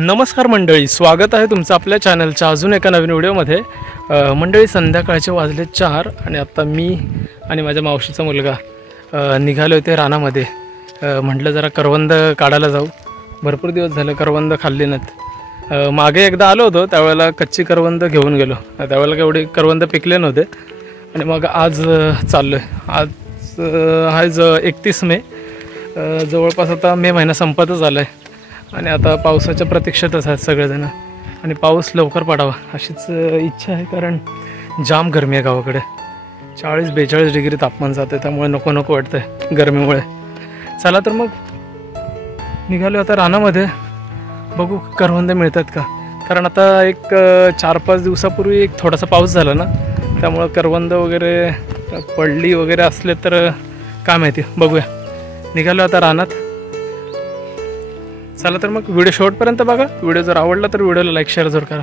नमस्कार मंडळी, स्वागत आहे तुमचं आपल्या चॅनलच्या अजून एका नवीन व्हिडिओमध्ये। मंडळी, संध्याकाळचे वाजले 4 आणि आता मी आणि माझ्या मावशीचा मुलगा निघाले होते रानामध्ये। म्हटलं जरा करवंद काढायला जाऊ, भरपूर दिवस झाले करवंद खाल्ली नाहीत। मागे एकदा आलो होतो, त्यावेळेला कच्ची करवंद घेऊन गेलो, त्यावेळेला केवढे करवंद पिकले नव्हते आणि मग आज चाललो आहे। आज 31 मे, जवळपास आता मे महिना संपतच आला आहे आणि आता पावसाच्या प्रतीक्षेतच आहेत सगळेजण आणि पाऊस लवकर पडावा अशीच इच्छा आहे, कारण जाम गरमी आहे गावाकडे। 40-42 डिग्री तापमान जाते, त्यामुळे नको नको वाटतंय गरमीमुळे। चला तर मग निघालो आता रानामध्ये, बघू करवंद मिळतात का, कारण आता एक 4-5 दिवसापूर्वी एक थोडासा पाऊस झाला ना, त्यामुळं करवंद वगैरे पडली वगैरे असले तर काय माहिती, बघूया। निघालो आता रानात, चला तर मग व्हिडिओ शेवटपर्यंत बघा। व्हिडिओ जर आवडला तर व्हिडिओला लाईक शेअर जरूर करा।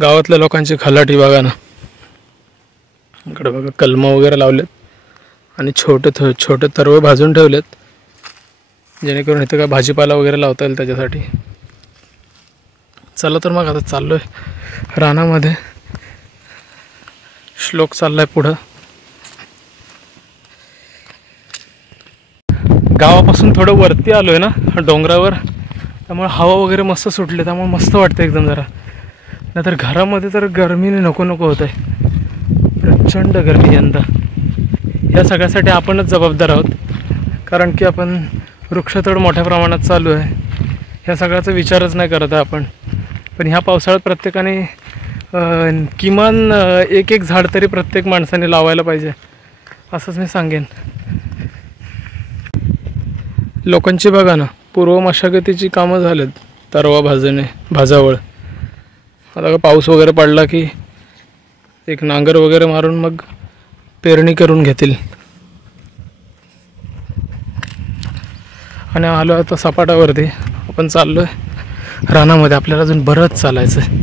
गावातल्या लोकांची खलाटी बघा ना, इकडे बघा कलम वगैरे लावलेत आणि छोटे छोटे तरवे भाजून ठेवलेत, जेणेकरून इथं काय भाजीपाला वगैरे लावता येईल त्याच्यासाठी। चला तर मग आता चाललोय रानामध्ये, श्लोक चाललाय पुढं। गावापासून थोडं वरती आलोय ना डोंगरावर, त्यामुळे हवा वगैरे मस्त सुटले, त्यामुळे मस्त वाटतं एकदम जरा। नाहीतर घरामध्ये तर गरमीने नको नको होत आहे, प्रचंड गरमी यंदा। या सगळ्यासाठी आपणच जबाबदार आहोत, कारण की आपण वृक्षतोड मोठ्या प्रमाणात चालू आहे, ह्या सगळ्याचा विचारच नाही करत आहे आपण। पण ह्या पावसाळ्यात प्रत्येकाने किमान एक झाड तरी प्रत्येक माणसाने लावायला पाहिजे, असंच मी सांगेन। लोकांची बघा ना, पूर्व मशागतीची कामं झालेत, तरवा भाजणे, भाजावळ। आता पाऊस वगैरे पडला की एक नांगर वगैरे मारून मग पेरणी करून घेतील। आणि आलो आता सपाटावरती, आपण चाललोय रानामध्ये, आपल्याला अजून बरंच चालायचं आहे।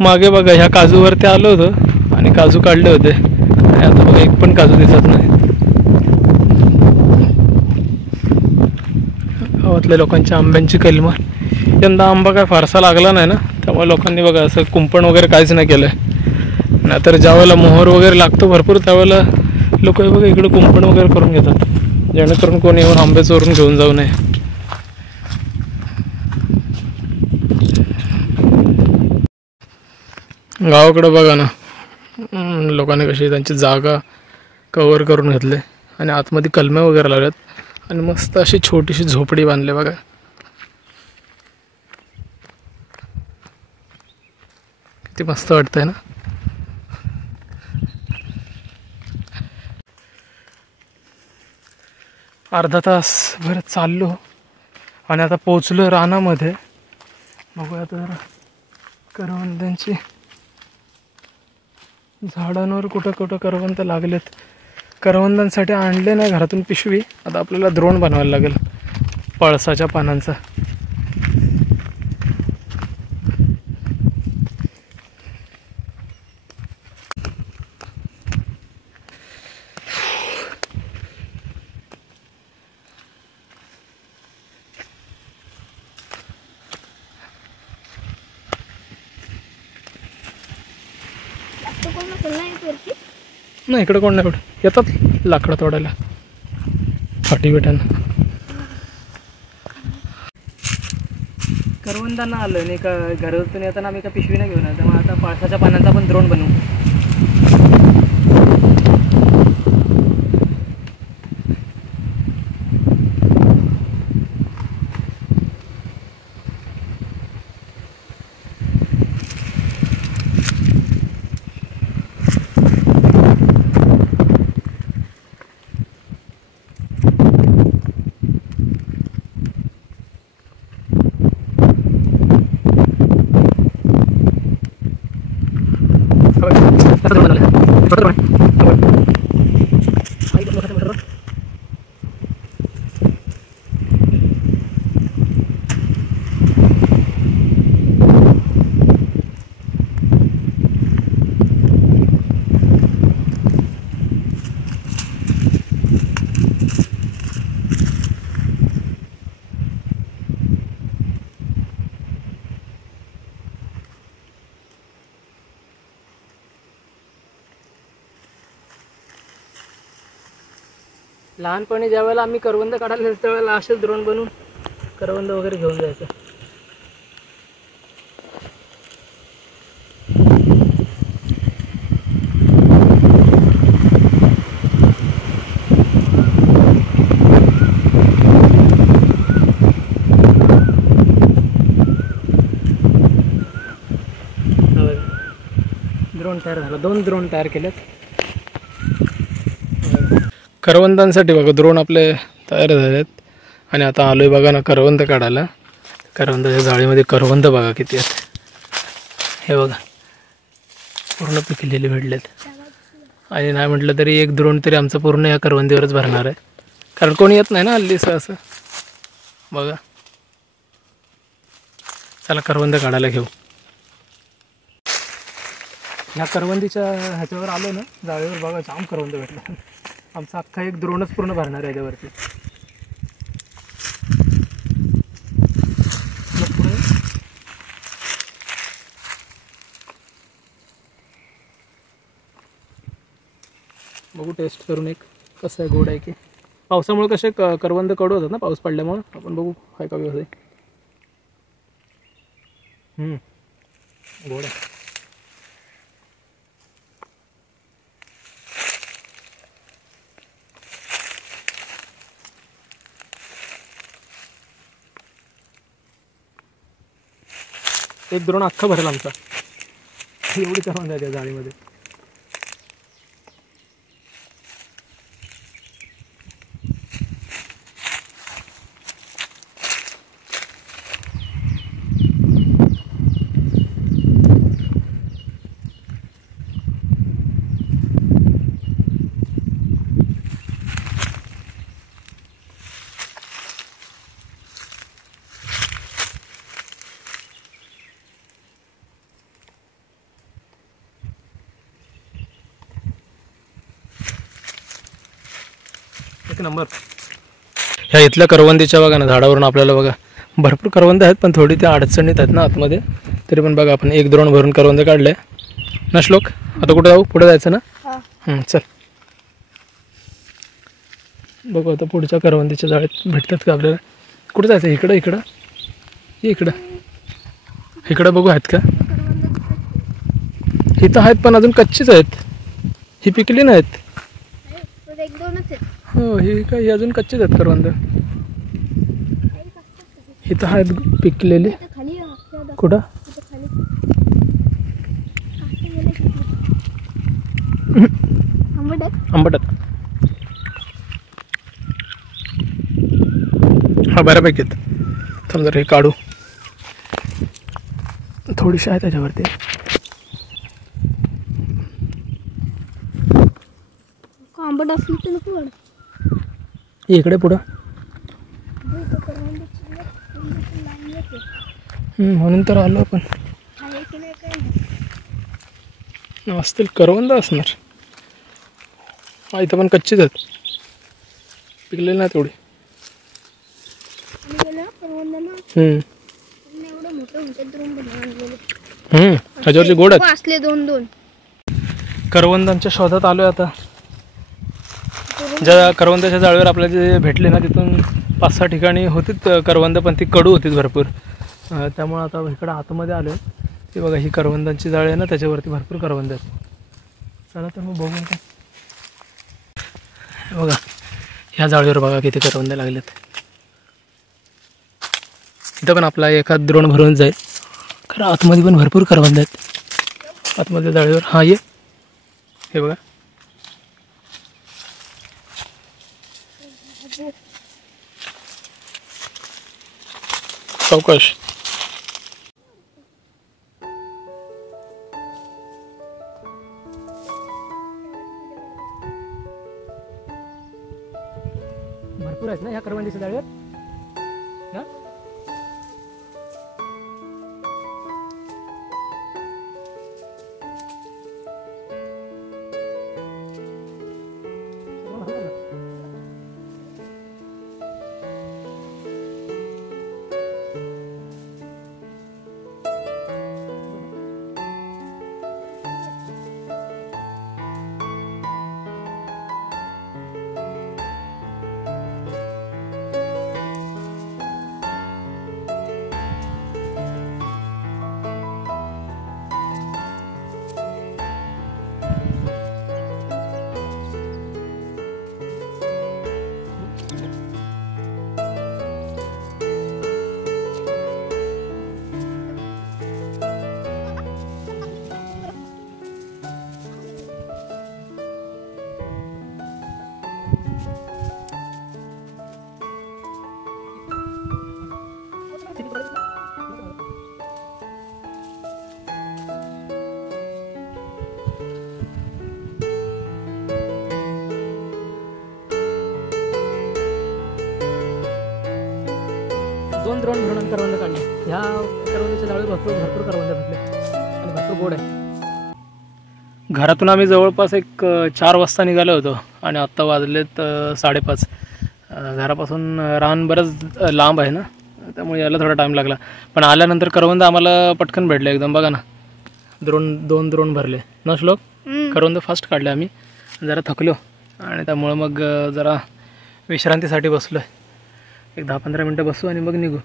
मागे बघा ह्या काजूवरती आलो होतो आणि काजू काढले होते, आणि आता बघा एक पण काजू दिसत नाही। गावातल्या लोकांच्या आंब्यांची कलमं, यंदा आंबा काय फारसा लागला नाही ना, त्यामुळे लोकांनी बघा असं कुंपण वगैरे काहीच नाही केलं आहे। नाहीतर ज्या वेळेला मोहर वगैरे लागतो भरपूर, त्यावेळेला लोक बघा इकडे कुंपण वगैरे करून घेतात, जेणेकरून कोणी येऊन आंबे चोरून घेऊन जाऊ नये। गावाकडे बघा ना, लोकांनी कशी त्यांची जागा कव्हर करून घेतले आणि आतमध्ये कलमे वगैरे लावल्यात आणि मस्त अशी छोटीशी झोपडी बांधली बघा। किती मस्त वाटतंय ना। अर्धा तास भर चाललो आणि आता पोचलो रानामध्ये। बघूया आता जरा करवंदांची झाडांवर कुठं कुठं करवंद लागलेत। करवंदांसाठी आणले नाही घरातून पिशवी, आता आपल्याला द्रोण बनवायला लागेल पळसाच्या पानांचा। नाही इकडे कोण नाही, येतात लाकडं तोडायला फाटी बेटांना। करवंदांना आलं नाही का, घरातून येताना आम्ही का पिशवी नाही घेऊन आलो, त्यामुळे आता पाळसाच्या पानांचा पण द्रोण बनवू। लहानपणी ज्या वेळेला आम्ही करवंद काढायला जायचो त्यावेळेला असेच द्रोण बनवून करवंद वगैरे घेऊन जायचं. द्रोण तयार झाला, 2 द्रोण तयार केलेत करवंदांसाठी. बघा द्रोण आपले तयार झालेत. आणि आता आलोय बघा ना करवंद काढायला. करवंदाच्या जाळीमध्ये करवंद बघा किती आहेत. हे बघा पूर्ण पिकलेले भेटलेत. आणि नाही म्हटलं तरी 1 द्रोण तरी आमचं पूर्ण या करवंदीवरच भरणार आहे, कारण कोणी येत नाही ना हल्ली असं. बघा चला करवंद काढायला घेऊ. ह्या करवंदीच्या ह्याच्यावर आलो ना जाळीवर, बघा जाम करवंद भेटलं. आमचा अख्खा 1 द्रोणच पूर्ण भरणार आहे याच्यावरती. बघू टेस्ट करून एक कसं आहे, गोड आहे की. पावसामुळे कसे करवंद कडू होतात ना पाऊस पडल्यामुळे. आपण बघू काय का व्यवस्थित. गोड आहे. एक द्रोण अख्खा भरेल आमचा, एवढी करवंद आहे त्या जाळीमध्ये. एक नंबर. ह्या इथल्या करवंदीच्या बघा ना झाडावरून आपल्याला बघा भरपूर करवंद आहेत, पण थोडी त्या अडचणीत आहेत ना आतमध्ये. तरी पण बघा आपण 1 द्रोण भरून करवंद काढले ना. श्लोक आता कुठं जाऊ, पुढे जायचं ना. चल बघू आता पुढच्या करवंदीच्या जाळीत भेटतात का आपल्याला. कुठं जायचं, इकडं इकडं इकडं इकडं बघू आहेत का. इथं आहेत पण अजून कच्चीच आहेत, ही पिकली नाहीत. हो ही काही अजून कच्चीच आहेत करवंद. इथं आहेत पिकलेली. कुठं आंबट. हा बऱ्यापैकी आहेत. थांब जरा हे काढू, थोडीशी आहे त्याच्यावरती. आंबट असली तर नको इकडे पुढं. म्हणून तर आलो आपण. असतील करवंद असणार. हा इथं पण कच्चीच आहेत, पिकलेली नाही तेवढी. ह्याच्यावरचे गोड आहेत. असले 2-2 करवंदांच्या शोधात आलोय आता. ज्या करवंदाच्या जाळीवर आपल्याला जे भेटले ना तिथून 5-6 ठिकाणी होतीच करवंद, पण ती कडू होतीच भरपूर. त्यामुळे आता इकडं आतमध्ये आलो आहे. ते बघा ही करवंदांची जाळी आहे ना, त्याच्यावरती भरपूर करवंद आहेत. चला तर मग बघू का. बघा ह्या जाळीवर बघा किती करवंद लागलेत. इथं पण आपला एखाद द्रोण भरून जाईल, कारण आतमध्ये पण भरपूर करवंद आहेत आतमध्ये जाळीवर. हा ये हे बघा. सावकाश. भरपूर आहेत ना ह्या करवंदीच्या जाळीवर. 2 द्रोण भरून करवंद काढले. ह्या करवंदाच्या जाळीवर भरपूर करवंद भेटले आणि भरपूर गोड आहे. घरातून आम्ही जवळपास एक 4 वाजता निघालो होतो आणि आत्ता वाजलेत 5:30. घरापासून रान बरंच लांब आहे ना, त्यामुळे यायला थोडा टाईम लागला. पण आल्यानंतर करवंद आम्हाला पटकन भेटले एकदम. बघा ना, 2 द्रोण भरले ना श्लोक. करवंद फास्ट काढले आम्ही. जरा थकलो आणि त्यामुळं मग जरा विश्रांतीसाठी बसलो आहे. एक 10-15 मिनटं बसू आणि मग निघू.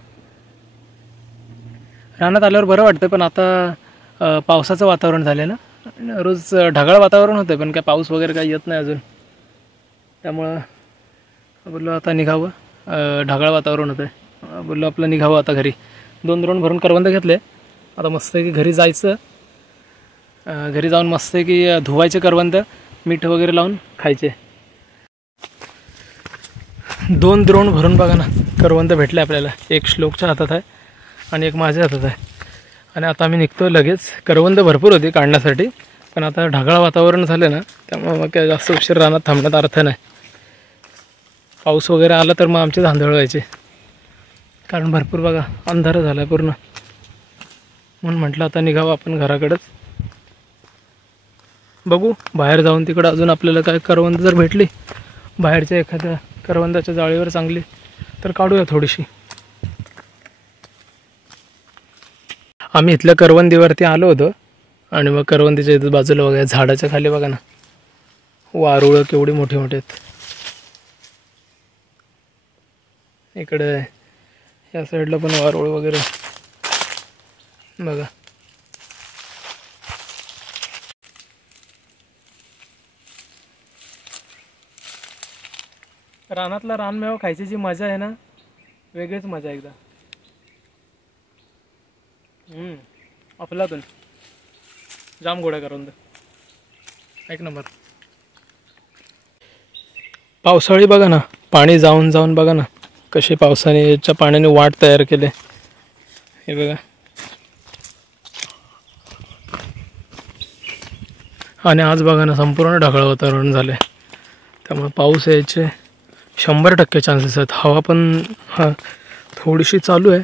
रानात आल्यावर बरं वाटतं, पण आता पावसाचं वातावरण झालं ना, रोज ढगाळ वातावरण होतं, पण काय पाऊस वगैरे काही येत नाही अजून. त्यामुळं बोललो आता निघावं. ढगाळ वातावरण होतं आहे, बोललो आपलं निघावं आता घरी. 2 द्रोण भरून करवंद घेतले. आता मस्त की घरी जायचं. घरी जाऊन मस्त की धुवायचे करवंद, मीठ वगैरे लावून खायचे. 2 द्रोण भरून बघा ना करवंद भेटले आपल्याला. एक श्लोकच्या हातात आहे आणि एक माझ्या हातात आहे. आणि आता आम्ही निघतो लगेच. करवंद भरपूर होती काढण्यासाठी, पण आता ढगाळ वातावरण झालं ना, त्यामुळे मग काय जास्त उशीर रानात थांबण्यात अर्थ नाही. पाऊस वगैरे आला तर मग आमचे धांदळ व्हायचे, कारण भरपूर बघा अंधार झाला आहे पूर्ण. म्हणून म्हटलं आता निघावं आपण घराकडंच. बघू बाहेर जाऊन तिकडं अजून आपल्याला काय करवंद जर भेटली बाहेरच्या एखाद्या करवंदाच्या जाळीवर चांगली, तर काढूया थोडीशी. आम्ही इथल्या करवंदीवरती आलो होतो आणि मग करवंदीच्या इथं बाजूला बघा, झाडाच्या खाली बघा ना वारुळं केवढी मोठी मोठी आहेत. इकडे या साईडला पण वारुळ वगैरे बघा. रानातला रानमेवा खायची जी मजा आहे ना, वेगळीच मजा एकदा. अफलातून जाम गोळ्या करून एक नंबर. पावसाळी बघा ना, पाणी जाऊन जाऊन बघा ना कशी पावसाच्या पाण्याने वाट तयार केले. हे बघा. आणि आज बघा ना संपूर्ण ढगाळ वातावरण झाले, त्यामुळे पाऊस यायचे 100% चान्सेस आहेत. हवा पण थोडीशी चालू आहे.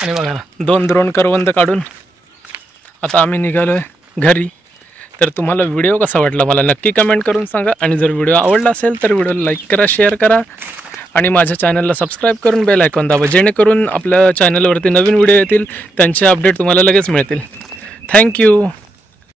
आणि बघा ना 2 द्रोण करवंद काढून आता आम्ही निघालो आहे घरी. तर तुम्हाला व्हिडिओ कसा वाटला मला नक्की कमेंट करून सांगा. आणि जर व्हिडिओ आवडला असेल तर व्हिडिओला लाईक करा, शेअर करा आणि माझ्या चॅनलला सबस्क्राईब करून बेल आयकॉन दाबा, जेणेकरून आपल्या चॅनलवरती नवीन व्हिडिओ येतील त्यांचे अपडेट तुम्हाला लगेच मिळतील. थँक्यू.